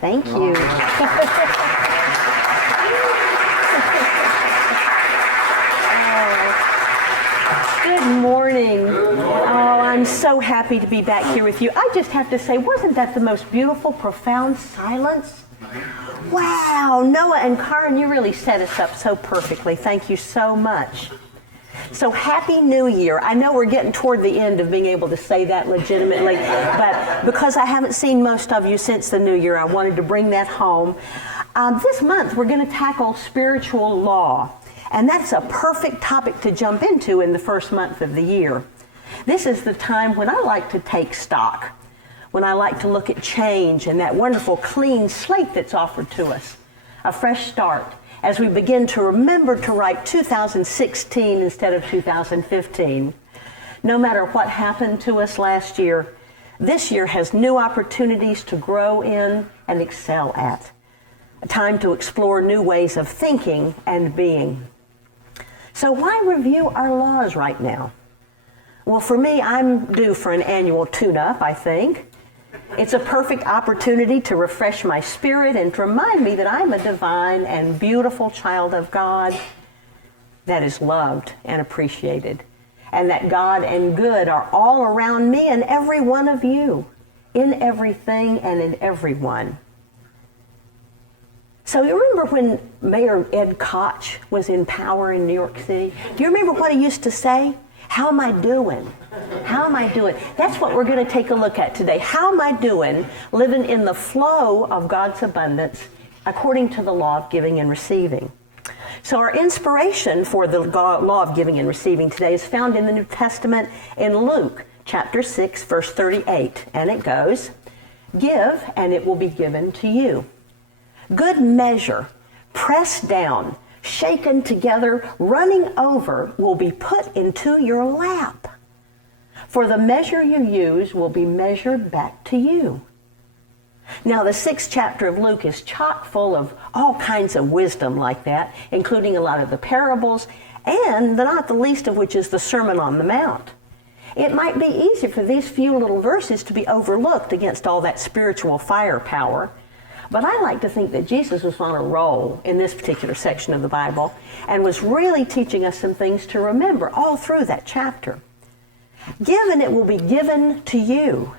Thank you. Good morning. Oh, I'm so happy to be back here with you. I just have to say, wasn't that the most beautiful, profound silence? Wow, Noah and Karen, you really set us up so perfectly. Thank you so much. So Happy New Year. I know we're getting toward the end of being able to say that legitimately, but because I haven't seen most of you since the New Year, I wanted to bring that home. This month, we're going to tackle spiritual law, and that's a perfect topic to jump into in the first month of the year. This is the time when I like to take stock, when I like to look at change and that wonderful clean slate that's offered to us, a fresh start, as we begin to remember to write 2016 instead of 2015. No matter what happened to us last year, this year has new opportunities to grow in and excel at. A time to explore new ways of thinking and being. So why review our laws right now? Well, for me, I'm due for an annual tune-up, I think. It's a perfect opportunity to refresh my spirit and to remind me that I'm a divine and beautiful child of God that is loved and appreciated, and that God and good are all around me and every one of you, in everything and in everyone. So you remember when Mayor Ed Koch was in power in New York City? Do you remember what he used to say? How am I doing? How am I doing? That's what we're going to take a look at today. How am I doing living in the flow of God's abundance according to the law of giving and receiving? So our inspiration for the law of giving and receiving today is found in the New Testament in Luke chapter 6, verse 38. And it goes, "Give, and it will be given to you. Good measure, pressed down, shaken together, running over, will be put into your lap. For the measure you use will be measured back to you." Now, the 6th chapter of Luke is chock full of all kinds of wisdom like that, including a lot of the parables, and not the least of which is the Sermon on the Mount. It might be easy for these few little verses to be overlooked against all that spiritual firepower. But I like to think that Jesus was on a roll in this particular section of the Bible and was really teaching us some things to remember all through that chapter. Give, and it will be given to you.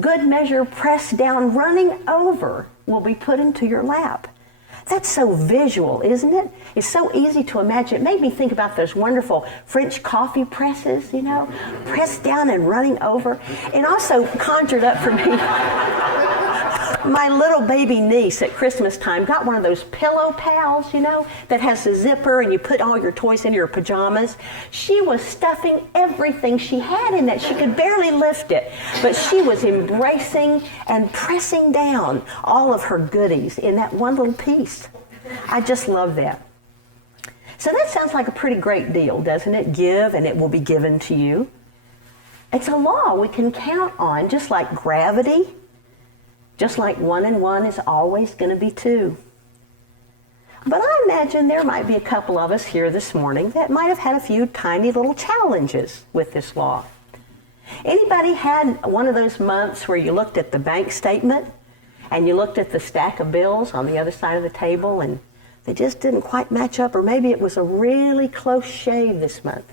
Good measure, pressed down, running over, will be put into your lap. That's so visual, isn't it? It's so easy to imagine. It made me think about those wonderful French coffee presses, you know, pressed down and running over. And also conjured up for me my little baby niece at Christmas time got one of those pillow pals, you know, that has a zipper and you put all your toys in your pajamas. She was stuffing everything she had in that. She could barely lift it, but she was embracing and pressing down all of her goodies in that one little piece. I just love that. So that sounds like a pretty great deal, doesn't it? Give, and it will be given to you. It's a law we can count on, just like gravity. Just like 1 and 1 is always going to be 2. But I imagine there might be a couple of us here this morning that might have had a few tiny little challenges with this law. Anybody had one of those months where you looked at the bank statement and you looked at the stack of bills on the other side of the table and they just didn't quite match up, or maybe it was a really close shave this month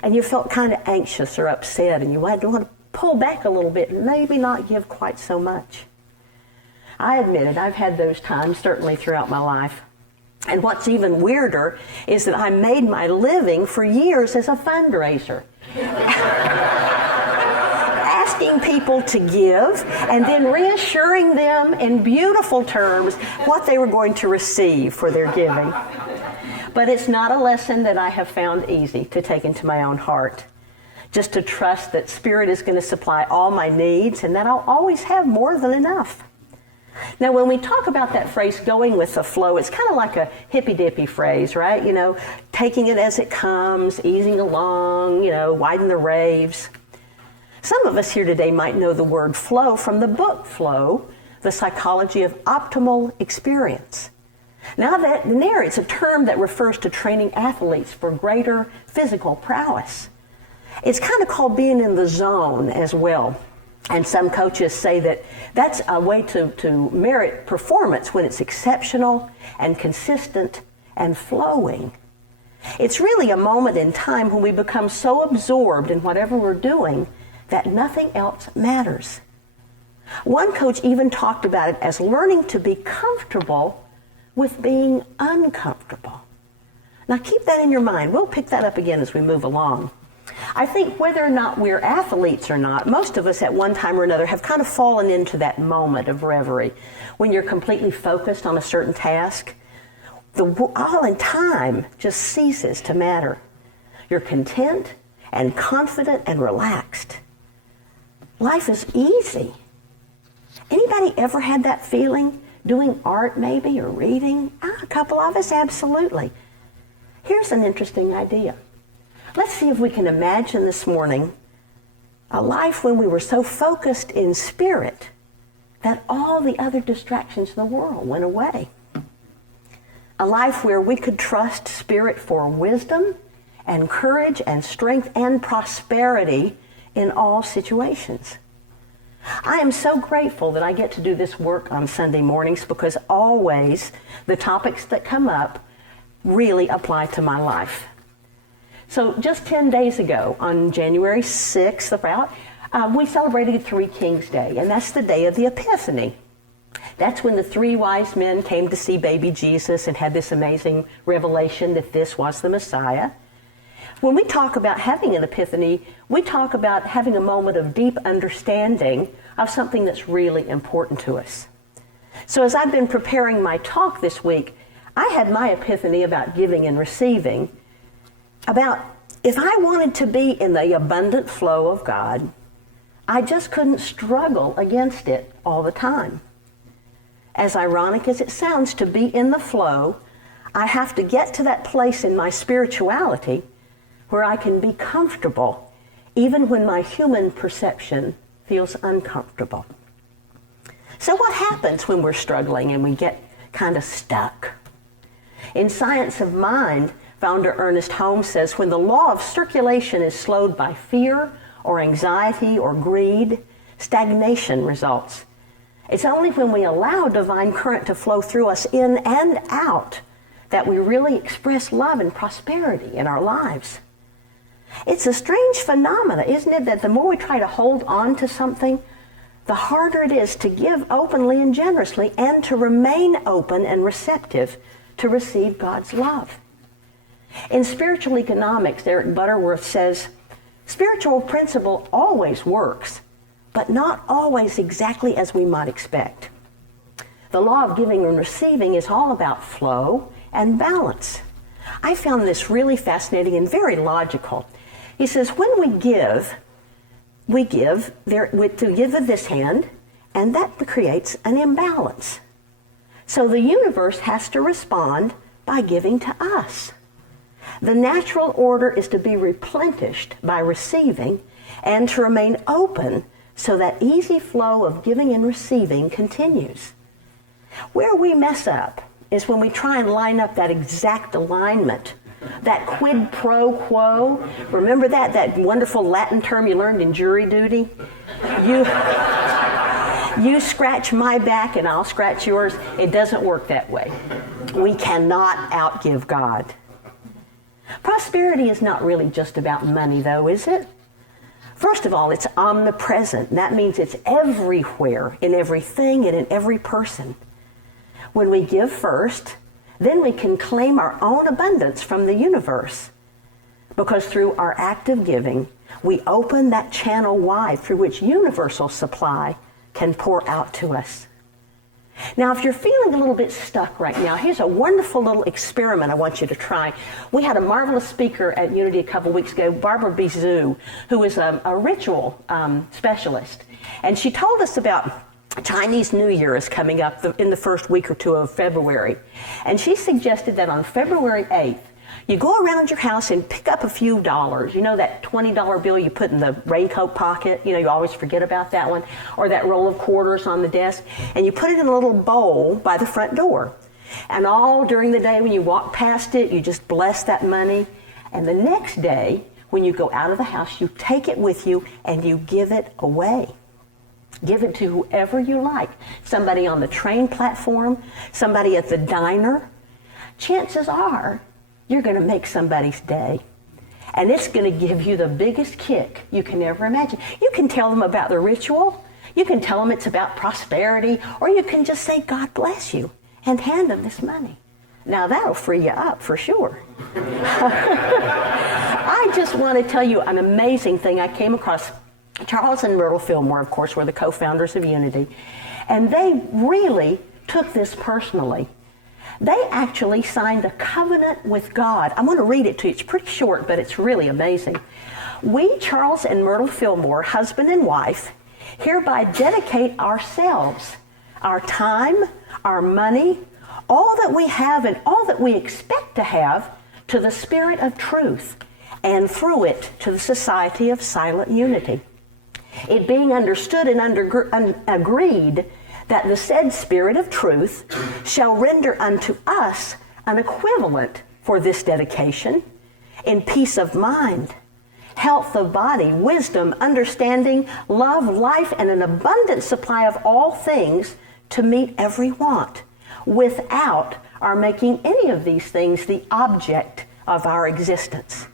and you felt kind of anxious or upset and you had to want to pull back a little bit and maybe not give quite so much? I admit it, I've had those times certainly throughout my life. And what's even weirder is that I made my living for years as a fundraiser. Asking people to give and then reassuring them in beautiful terms what they were going to receive for their giving. But it's not a lesson that I have found easy to take into my own heart. Just to trust that Spirit is going to supply all my needs and that I'll always have more than enough. Now, when we talk about that phrase, going with the flow, it's kind of like a hippy-dippy phrase, right? You know, taking it as it comes, easing along, you know, widen the raves. Some of us here today might know the word flow from the book Flow, The Psychology of Optimal Experience. Now, that narrates a term that refers to training athletes for greater physical prowess. It's kind of called being in the zone as well. And some coaches say that that's a way to merit performance when it's exceptional and consistent and flowing. It's really a moment in time when we become so absorbed in whatever we're doing that nothing else matters. One coach even talked about it as learning to be comfortable with being uncomfortable. Now keep that in your mind. We'll pick that up again as we move along. I think whether or not we're athletes or not, most of us at one time or another have kind of fallen into that moment of reverie when you're completely focused on a certain task. All in time just ceases to matter. You're content and confident and relaxed. Life is easy. Anybody ever had that feeling? Doing art maybe or reading? A couple of us, absolutely. Here's an interesting idea. Let's see if we can imagine this morning a life when we were so focused in spirit that all the other distractions in the world went away. A life where we could trust spirit for wisdom and courage and strength and prosperity in all situations. I am so grateful that I get to do this work on Sunday mornings because always the topics that come up really apply to my life. So just 10 days ago, on January 6th, we celebrated Three Kings Day, and that's the day of the Epiphany. That's when the three wise men came to see baby Jesus and had this amazing revelation that this was the Messiah. When we talk about having an epiphany, we talk about having a moment of deep understanding of something that's really important to us. So as I've been preparing my talk this week, I had my epiphany about giving and receiving, about if I wanted to be in the abundant flow of God, I just couldn't struggle against it all the time. As ironic as it sounds to be in the flow, I have to get to that place in my spirituality where I can be comfortable, even when my human perception feels uncomfortable. So what happens when we're struggling and we get kind of stuck? In Science of Mind, founder Ernest Holmes says, when the law of circulation is slowed by fear or anxiety or greed, stagnation results. It's only when we allow divine current to flow through us in and out that we really express love and prosperity in our lives. It's a strange phenomenon, isn't it, that the more we try to hold on to something, the harder it is to give openly and generously and to remain open and receptive to receive God's love. In spiritual economics, Eric Butterworth says, spiritual principle always works, but not always exactly as we might expect. The law of giving and receiving is all about flow and balance. I found this really fascinating and very logical. He says, when we give with this hand, and that creates an imbalance. So the universe has to respond by giving to us. The natural order is to be replenished by receiving and to remain open so that easy flow of giving and receiving continues. Where we mess up is when we try and line up that exact alignment, that quid pro quo. Remember that wonderful Latin term you learned in jury duty? You scratch my back and I'll scratch yours. It doesn't work that way. We cannot outgive God. Prosperity is not really just about money, though, is it? First of all, it's omnipresent. That means it's everywhere, in everything and in every person. When we give first, then we can claim our own abundance from the universe. Because through our act of giving, we open that channel wide through which universal supply can pour out to us. Now, if you're feeling a little bit stuck right now, here's a wonderful little experiment I want you to try. We had a marvelous speaker at Unity a couple weeks ago, Barbara Bizou, who is a ritual specialist. And she told us about Chinese New Year is coming up in the first week or two of February. And she suggested that on February 8th, you go around your house and pick up a few dollars. You know that $20 bill you put in the raincoat pocket? You know, you always forget about that one. Or that roll of quarters on the desk. And you put it in a little bowl by the front door. And all during the day when you walk past it, you just bless that money. And the next day, when you go out of the house, you take it with you and you give it away. Give it to whoever you like. Somebody on the train platform, somebody at the diner. Chances are you're going to make somebody's day. And it's going to give you the biggest kick you can ever imagine. You can tell them about the ritual. You can tell them it's about prosperity. Or you can just say, God bless you, and hand them this money. Now that'll free you up for sure. I just want to tell you an amazing thing I came across. Charles and Myrtle Fillmore, of course, were the co-founders of Unity. And they really took this personally. They actually signed a covenant with God. I'm going to read it to you. It's pretty short, but it's really amazing. We, Charles and Myrtle Fillmore, husband and wife, hereby dedicate ourselves, our time, our money, all that we have and all that we expect to have, to the Spirit of truth, and through it to the Society of Silent Unity. It being understood and agreed that the said Spirit of truth shall render unto us an equivalent for this dedication in peace of mind, health of body, wisdom, understanding, love, life, and an abundant supply of all things to meet every want, without our making any of these things the object of our existence.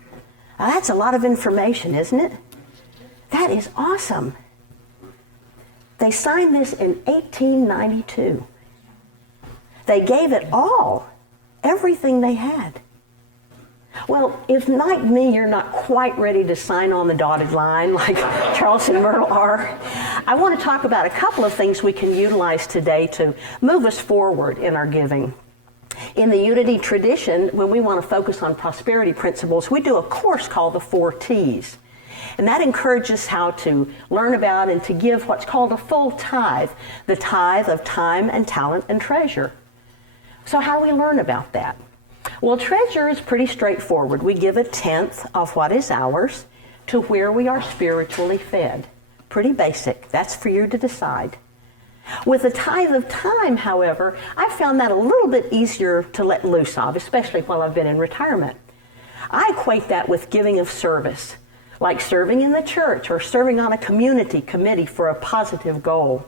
Now, that's a lot of information, isn't it? That is awesome. They signed this in 1892. They gave it all, everything they had. Well, if like me, you're not quite ready to sign on the dotted line like Charles and Myrtle are, I want to talk about a couple of things we can utilize today to move us forward in our giving. In the Unity tradition, when we want to focus on prosperity principles, we do a course called the Forties. And that encourages how to learn about and to give what's called a full tithe, the tithe of time and talent and treasure. So how do we learn about that? Well, treasure is pretty straightforward. We give a tenth of what is ours to where we are spiritually fed. Pretty basic. That's for you to decide. With a tithe of time, however, I found that a little bit easier to let loose of, especially while I've been in retirement. I equate that with giving of service, like serving in the church or serving on a community committee for a positive goal.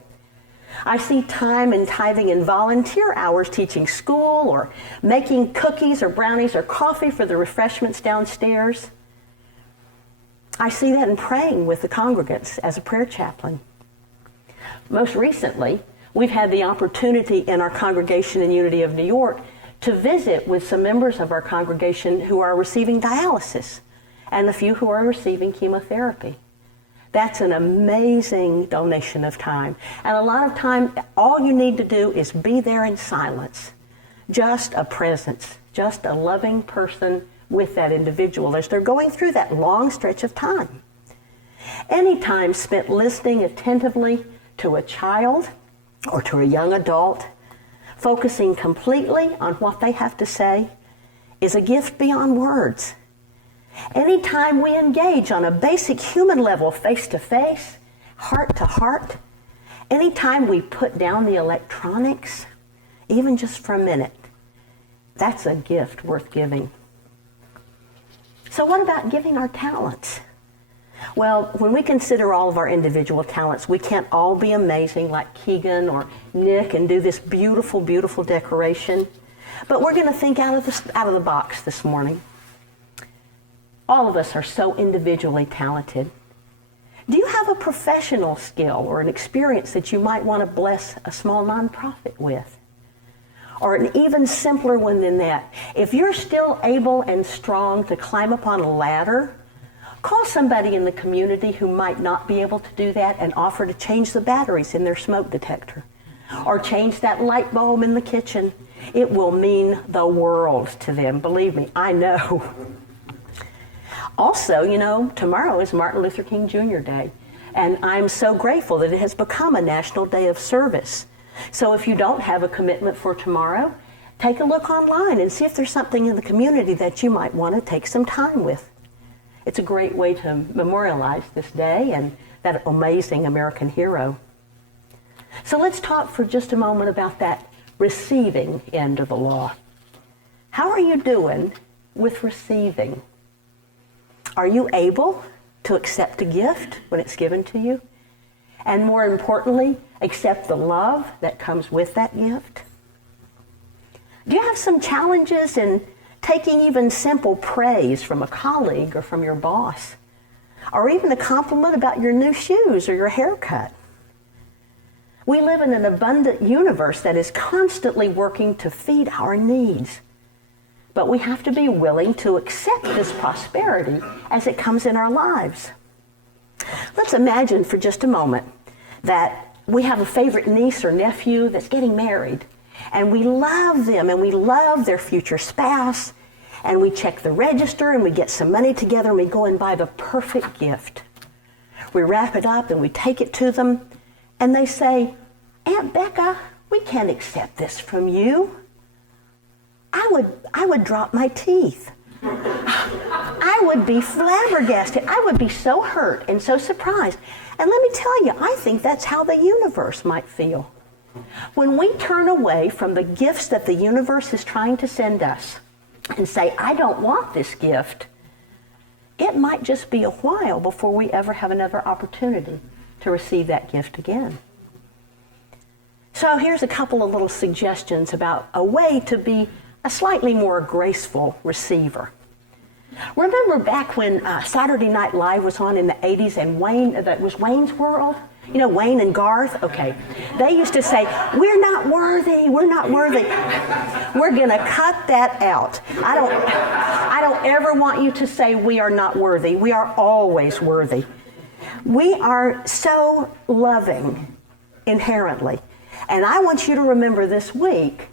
I see time and tithing in volunteer hours teaching school or making cookies or brownies or coffee for the refreshments downstairs. I see that in praying with the congregants as a prayer chaplain. Most recently, we've had the opportunity in our congregation in Unity of New York to visit with some members of our congregation who are receiving dialysis and a few who are receiving chemotherapy. That's an amazing donation of time. And a lot of time, all you need to do is be there in silence. Just a presence, just a loving person with that individual as they're going through that long stretch of time. Any time spent listening attentively to a child or to a young adult, focusing completely on what they have to say, is a gift beyond words. Anytime we engage on a basic human level, face-to-face, heart-to-heart, anytime we put down the electronics, even just for a minute, that's a gift worth giving. So what about giving our talents? Well, when we consider all of our individual talents, we can't all be amazing like Keegan or Nick and do this beautiful, beautiful decoration. But we're going to think out of the box this morning. All of us are so individually talented. Do you have a professional skill or an experience that you might want to bless a small nonprofit with? Or an even simpler one than that. If you're still able and strong to climb up on a ladder, call somebody in the community who might not be able to do that and offer to change the batteries in their smoke detector. Or change that light bulb in the kitchen. It will mean the world to them. Believe me, I know. Also, you know, tomorrow is Martin Luther King Jr. Day, and I'm so grateful that it has become a national day of service. So if you don't have a commitment for tomorrow, take a look online and see if there's something in the community that you might want to take some time with. It's a great way to memorialize this day and that amazing American hero. So let's talk for just a moment about that receiving end of the law. How are you doing with receiving? Are you able to accept a gift when it's given to you? And more importantly, accept the love that comes with that gift? Do you have some challenges in taking even simple praise from a colleague or from your boss? Or even a compliment about your new shoes or your haircut? We live in an abundant universe that is constantly working to feed our needs. But we have to be willing to accept this prosperity as it comes in our lives. Let's imagine for just a moment that we have a favorite niece or nephew that's getting married, and we love them and we love their future spouse, and we check the register and we get some money together and we go and buy the perfect gift. We wrap it up and we take it to them, and they say, "Aunt Becca, we can't accept this from you." I would drop my teeth. I would be flabbergasted. I would be so hurt and so surprised. And let me tell you, I think that's how the universe might feel. When we turn away from the gifts that the universe is trying to send us and say, "I don't want this gift," it might just be a while before we ever have another opportunity to receive that gift again. So here's a couple of little suggestions about a way to be a slightly more graceful receiver. Remember back when Saturday Night Live was on in the 80s and that was Wayne's World? You know, Wayne and Garth? Okay. They used to say, "We're not worthy, we're not worthy." We're going to cut that out. I don't ever want you to say we are not worthy. We are always worthy. We are so loving inherently. And I want you to remember this week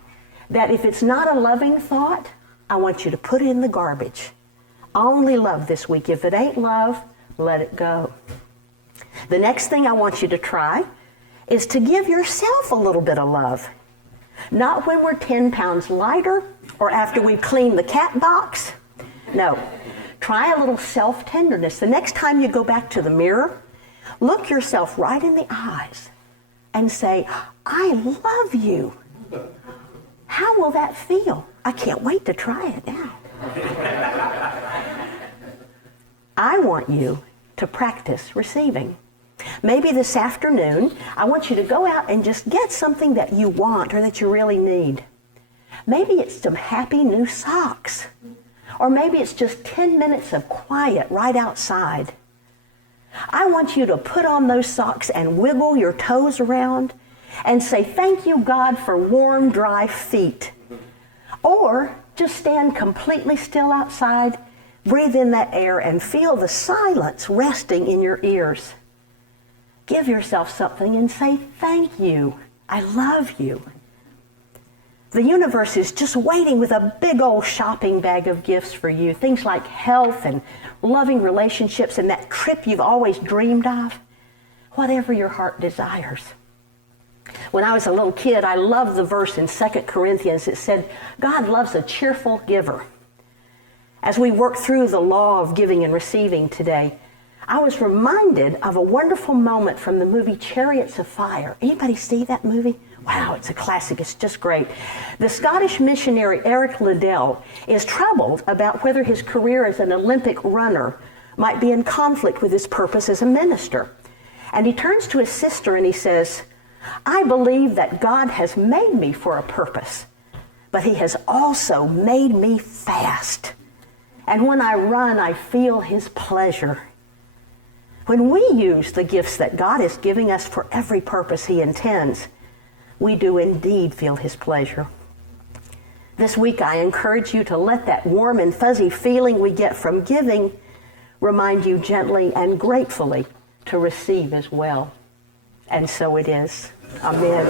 that if it's not a loving thought, I want you to put it in the garbage. Only love this week. If it ain't love, let it go. The next thing I want you to try is to give yourself a little bit of love. Not when we're 10 pounds lighter or after we've cleaned the cat box. No. Try a little self-tenderness. The next time you go back to the mirror, look yourself right in the eyes and say, "I love you." How will that feel? I can't wait to try it now. I want you to practice receiving. Maybe this afternoon, I want you to go out and just get something that you want or that you really need. Maybe it's some happy new socks. Or maybe it's just 10 minutes of quiet right outside. I want you to put on those socks and wiggle your toes around and say, "Thank you, God, for warm, dry feet." Or just stand completely still outside, breathe in that air, and feel the silence resting in your ears. Give yourself something and say, "Thank you. I love you." The universe is just waiting with a big old shopping bag of gifts for you. Things like health and loving relationships and that trip you've always dreamed of. Whatever your heart desires. When I was a little kid, I loved the verse in 2 Corinthians. It said, "God loves a cheerful giver." As we work through the law of giving and receiving today, I was reminded of a wonderful moment from the movie Chariots of Fire. Anybody see that movie? Wow, it's a classic. It's just great. The Scottish missionary Eric Liddell is troubled about whether his career as an Olympic runner might be in conflict with his purpose as a minister. And he turns to his sister and he says, "I believe that God has made me for a purpose, but he has also made me fast. And when I run, I feel his pleasure." When we use the gifts that God is giving us for every purpose he intends, we do indeed feel his pleasure. This week, I encourage you to let that warm and fuzzy feeling we get from giving remind you gently and gratefully to receive as well. And so it is. Amen.